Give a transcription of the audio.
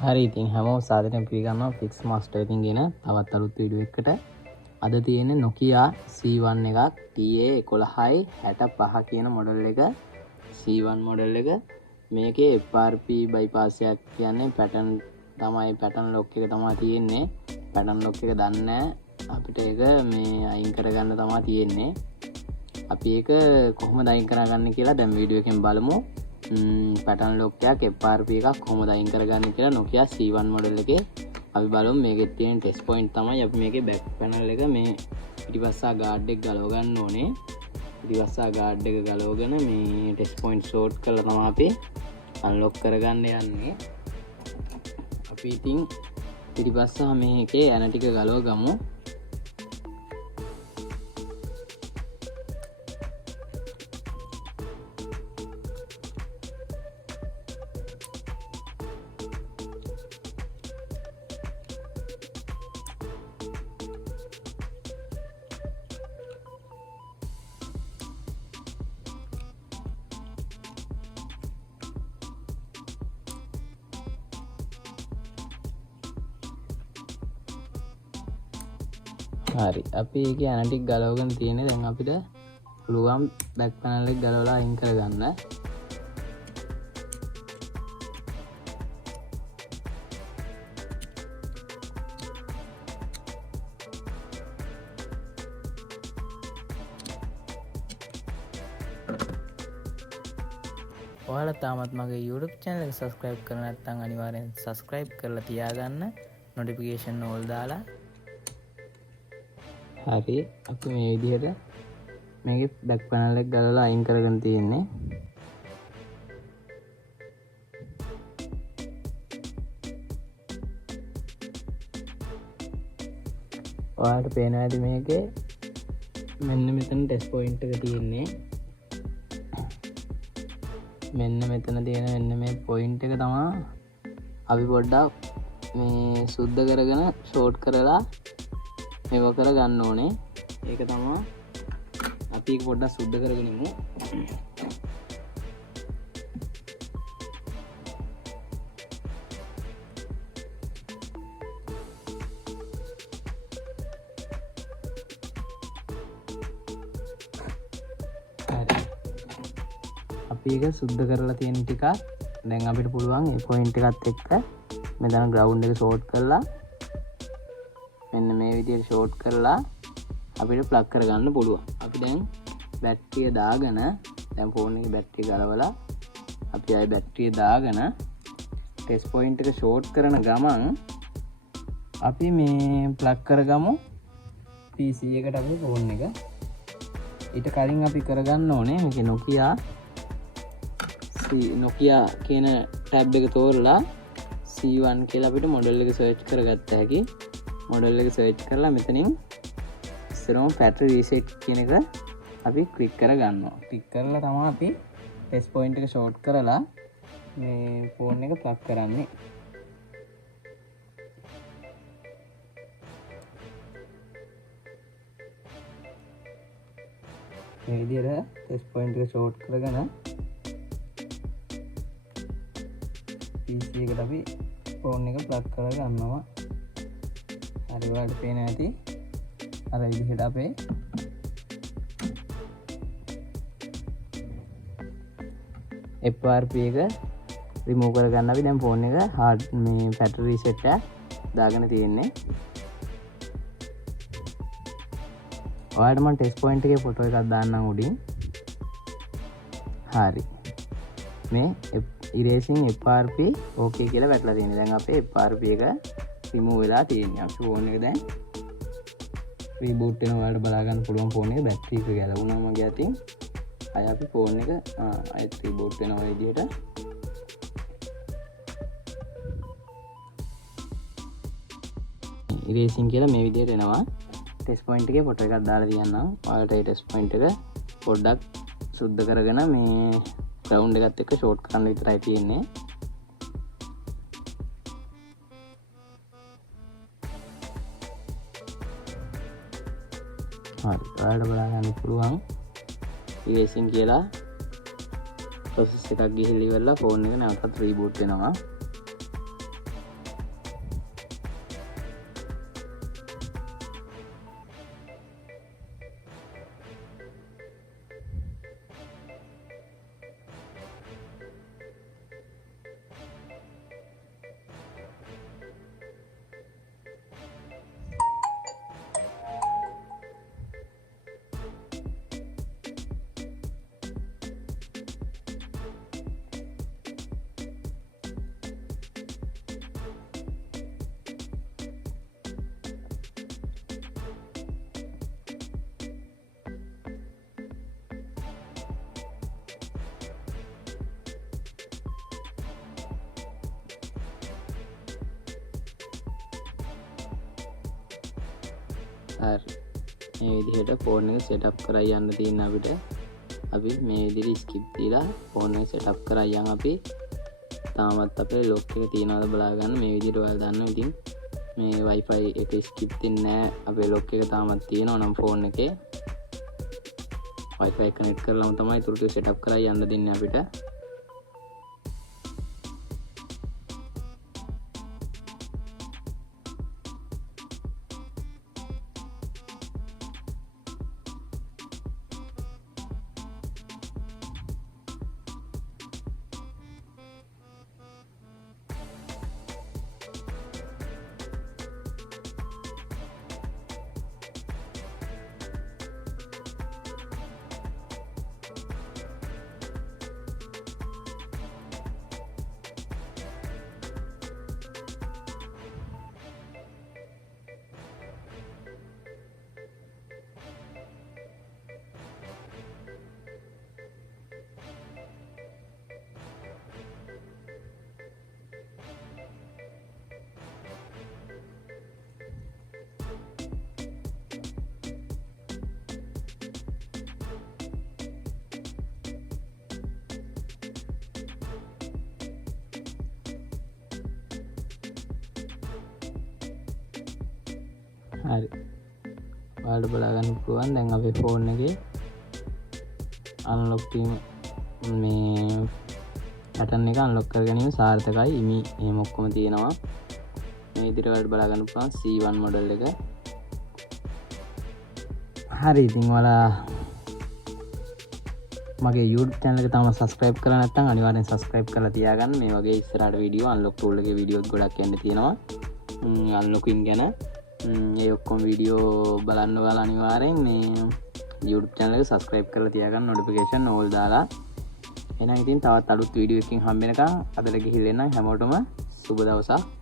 හරි ඉතින් හැමෝම සාදරයෙන් පිළිගන්නවා ෆික්ස් මාස්ටර් එකකින් ගෙන තවත් අලුත් වීඩියෝ එකකට. අද තියෙන්නේ Nokia C1 එකක් TA1165 කියන මොඩල් එක. C1 මොඩල් එක. මේකේ FRP bypass එකක් කියන්නේ පැටර්න් තමයි, පැටර්න් ලොක් එක තමයි තියෙන්නේ. පැටර්න් ලොක් එක දන්නේ අපිට ඒක මේ අයින් කරගන්න තමයි තියෙන්නේ. අපි ඒක කොහොමද අයින් කරගන්නේ කියලා දැන් වීඩියෝ එකෙන් බලමු. පැටර්න් ලොක් එකක් FRP එකක් කොහොමද අයින් කරගන්නේ කියලා Nokia C1 මොඩල් එකේ අපි බලමු. මේකේ තියෙන ටෙස්ට් පොයින්ට් තමයි අපි මේකේ බෑක් පැනල් එක මේ පිටිපස්සා ගාඩ් එක ගලව ගන්න ඕනේ. පිටිපස්සා ගාඩ් එක ගලවගෙන මේ ටෙස්ට් පොයින්ට් ෂෝට් කරලා තමයි අපි අන්ලොක් කරගන්න යන්නේ. අපි ඉතින් පිටිපස්සා මේකේ යන ටික ගලව ගමු. හරි අපි ඒක ඇනටික් ගලවගෙන තියෙන්නේ. දැන් අපිට පුළුවන් බෑක් පැනල් එක ගලවලා අයින් කරගන්න. ඔයාලා තාමත් මගේ YouTube channel එක subscribe කරලා නැත්නම් අනිවාර්යෙන් subscribe කරලා තියාගන්න, notification all දාලා. හරි අපි මේ විදිහට මේකේ බෑක් පැනල් එක ගලවලා අයින් කරගෙන තියෙන්නේ. ඔයාලට පේනවා ඇති මේකේ මෙන්න මෙතන ටෙස්ට් පොයින්ට් එක තියෙන්නේ. මෙන්න මෙතන තියෙන මෙන්න මේ පොයින්ට් එක තමයි අපි පොඩ්ඩක් මේ සුද්ධ කරගෙන ෂෝට් කරලා මේක කර ගන්න ඕනේ. ඒක තමයි අපි ඒක පොඩ්ඩක් සුද්ධ කරගෙන ඉමු. අපි ඒක සුද්ධ කරලා තියෙන ටික දැන් අපිට පුළුවන් මේ පොයින්ට් එකත් එක්ක මෙතන ග්‍රවුන්ඩ් එක ෂෝට් කරලා මෙන්න මේ විදිහට ෂෝට් කරලා අපිට ප්ලග් කරගන්න පුළුවන්. අපි දැන් බැටරිය දාගෙන දැන් ෆෝන් එකේ බැටරිය ගලවලා අපි ආයේ බැටරිය දාගෙන ටෙස්ට් පොයින්ට් එක ෂෝට් කරන ගමන් අපි මේ ප්ලග් කරගමු PC එකට අපේ ෆෝන් එක. ඊට කලින් අපි කරගන්න ඕනේ මේකේ Nokia කියන ටැබ් එක තෝරලා C1 කියලා අපිට මොඩල් එක සර්ච් කරගත්ත හැකි. මොඩල් එක සර්ච් කරලා මෙතනින් ඉස්සරම battery reset කියන එක අපි ක්ලික් කරගන්නවා. ක්ලික් කරලා තමයි අපි ටෙස්ට් පොයින්ට් එක ෂෝට් කරලා මේ ෆෝන් එක ප්ලග් කරන්නේ. මේ විදිහට ටෙස්ට් පොයින්ට් එක ෂෝට් කරගෙන PC එකට අපි ෆෝන් එක ප්ලග් කරගන්නවා. හරි ඔයාලට පේන ඇති අර විදිහට අපේ FRP එක රිමූව් කරගන්න අපි දැන් ෆෝන් එක හાર્ඩ් මේ බැටරි රීසෙට් එක දාගෙන තියෙන්නේ. ඔයාලට මම ටෙස්ට් පොයින්ට් එකේ ෆොටෝ එකක් දාන්නම් උඩින්. හරි මේ ඉරේසින් FRP ඕකේ කියලා වැටලා තියෙනවා. දැන් අපේ FRP එක රිමූව් වෙලා තියෙනවා. අපි ෆෝන් එක දැන් රීබූට් වෙනවා. ඔයාලට බලා ගන්න පුළුවන් ෆෝන් එකේ බැටරි එක ගැලවුණා මගේ අතින්. අය අපි ෆෝන් එක ආයෙත් රීබූට් වෙනවා මේ විදිහට. ඉරේසින් කියලා මේ විදිහට එනවා. ටෙස්ට් පොයින්ට් එකේ ෆොටෝ එකක් දාලා තියන්නම්. ඔයාලට ඒ ටෙස්ට් පොයින්ට් එක පොඩ්ඩක් සුද්ධ කරගෙන මේ ග්‍රවුන්ඩ් එකත් එක්ක ෂෝට් කරන්න විතරයි තියෙන්නේ. හරි ඔයාලට බලා ගන්න පුළුවන් ඉරේසින් කියලා process එකක් ගිහිල්ලා ඉවරලා ෆෝන් එක නැවතත් රීබූට් වෙනවා. හරි මේ විදිහට ෆෝන් එක සෙටප් කරලා යන්න තියෙන අපිට අපි මේ විදිහට ස්කිප් දීලා ෆෝන් එක සෙටප් කරලා යන් අපි තාමත් අපේ ලොක් එක තියනවාද බලා ගන්න මේ විදිහට ඔයාලා දන්නවා ඉතින් මේ Wi-Fi එක ස්කිප් දෙන්නේ නැහැ අපේ ලොක් එක තාමත් තියෙනවා නම් ෆෝන් එකේ Wi-Fi කනෙක්ට් කරලාම තමයි ඊටු ටික සෙටප් කරලා යන්න දෙන්නේ අපිට හරි ඔයාලට බලා ගන්න පුළුවන් දැන් අපේ ෆෝන් එකේ අන්ලොක් වීම මේ පැටර්න් එක අන්ලොක් කර ගැනීම සාර්ථකයි ඉමි එහෙම ඔක්කොම තියෙනවා මේ විදිහට ඔයාලට බලා ගන්න පුළුවන් C1 මොඩල් එක හරි ඉතින් ඔයාලා මගේ YouTube channel එක තාම subscribe කරලා නැත්නම් අනිවාර්යෙන් subscribe කරලා තියාගන්න මේ වගේ ඉස්සරහට වීඩියෝ අන්ලොක් tool එකේ වීඩියෝස් ගොඩක් යන්න තියෙනවා අන්ලොකින් ගැන ඒ ඔක්කොම වීඩියෝ බලන්න ඔයාලා අනිවාර්යෙන් මේ YouTube channel එක subscribe කරලා තියාගන්න notification all දාලා එහෙනම් ඉතින් තවත් අලුත් වීඩියෝ එකකින් හම්බ වෙනකන් අදට ගිහිල්ලා එන්න හැමෝටම සුබ දවසක්